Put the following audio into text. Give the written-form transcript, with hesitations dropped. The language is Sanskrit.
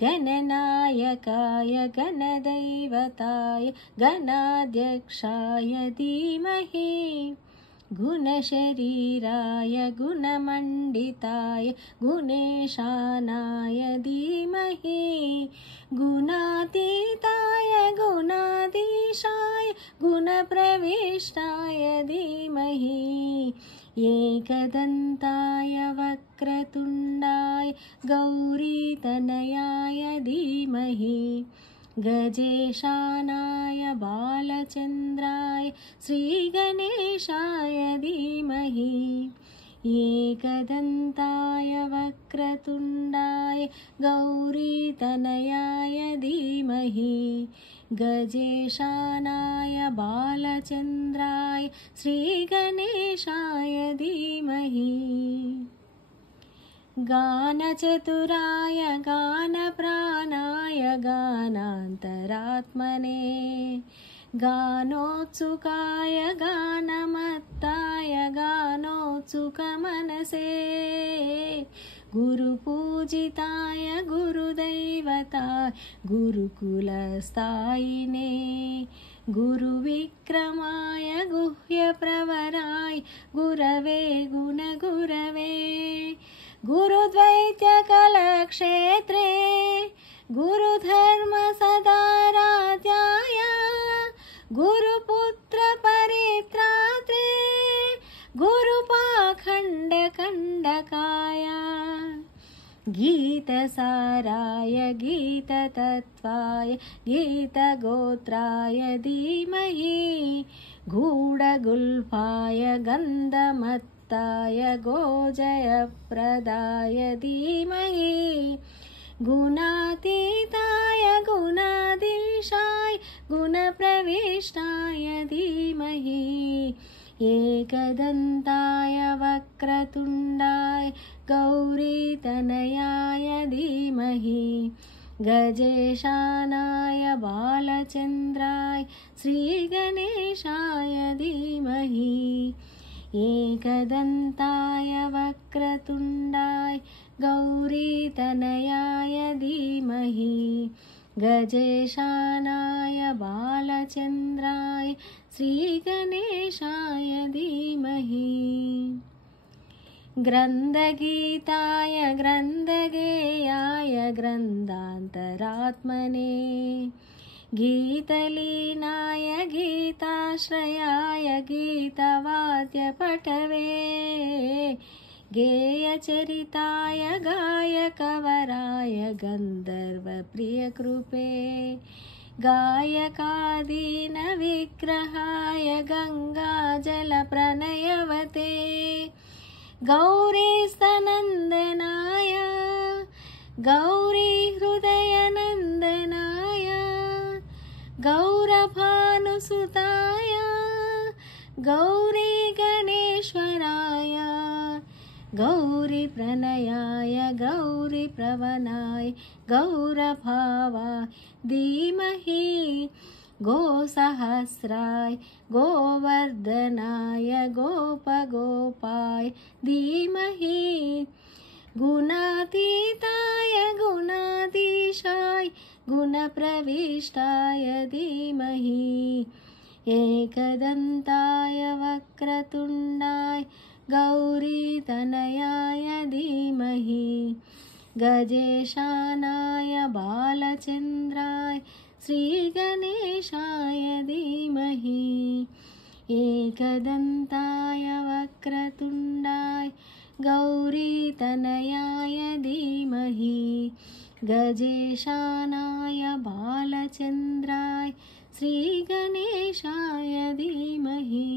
गणनायकाय गणदैवताय गणाध्यक्षाय धीमहि गुणशरीराय गुणमण्डिताय गुणेशानाय धीमहि गुणातीताय गुणाधीशाय गुणप्रविष्टाय धीमहि एकदन्ताय वक्रतुण्डाय गौरीतनयाय धीमहि गजेशानाय बालचन्द्राय श्रीगणेशाय धीमहि एकदन्ताय वक्रतुण्डाय गौरीतनयाय धीमहि गजेशानाय बालचन्द्राय श्रीगणेशाय धीमहि गानचतुराय गानप्राणाय गानान्तरात्मने गानोत्सुकाय गानमत्ताय गानोत्सुकमनसे गुरुपूजिताय गुरुदैवताय गुरुकुलस्थायिने गुरुविक्रमाय गुह्यप्रवराय गुरवे गुणगुरवे गुरुद्वैत्यकलक्षेत्रे गुरुधर्मसदाराध्याय गुरुपुत्रपरित्रात्रे गुरुपाखण्डकण्डकाय गीतसाराय गीततत्त्वाय गीतगोत्राय धीमहि गूढगुल्फाय गन्धमत्ताय गोजयप्रदाय धीमहि गुणातीताय गुणाधीशाय गुणप्रविष्टाय धीमहि एकदन्ताय वक्रतुण्डाय गौरीतनयाय धीमहि गजेशानाय बालचन्द्राय श्रीगणेशाय धीमहि एकदन्ताय वक्रतुण्डाय गौरीतनयाय धीमहि गजेशानाय बालचन्द्राय श्रीगणेशाय धीमहि ग्रन्थगीताय ग्रन्थगेयाय ग्रन्थान्तरात्मने गीतलीनाय गीताश्रयाय गीतवाद्यपटवे गेयचरिताय गायकवराय गन्धर्वप्रियकृपे गायकादीनविग्रहाय गङ्गाजलप्रणयवते गौरीस्तनन्दनाय गौरीहृदयनन्दनाय गौरभानुसुताय गौरीगणेश्वराय गौरीप्रणयाय गौरीप्रवणाय गौरभावाय धीमहि गोसहस्राय गोवर्धनाय गोपगोपाय धीमहि गुणातीताय गुणाधीशाय गुणप्रविष्टाय धीमहि एकदन्ताय वक्रतुण्डाय गौरीतनयाय धीमहि गजेशानाय बालचन्द्राय श्रीगणेशाय धीमहि एकदन्ताय वक्रतुण्डाय गौरीतनयाय धीमहि गजेशानाय बालचन्द्राय श्रीगणेशाय धीमहि।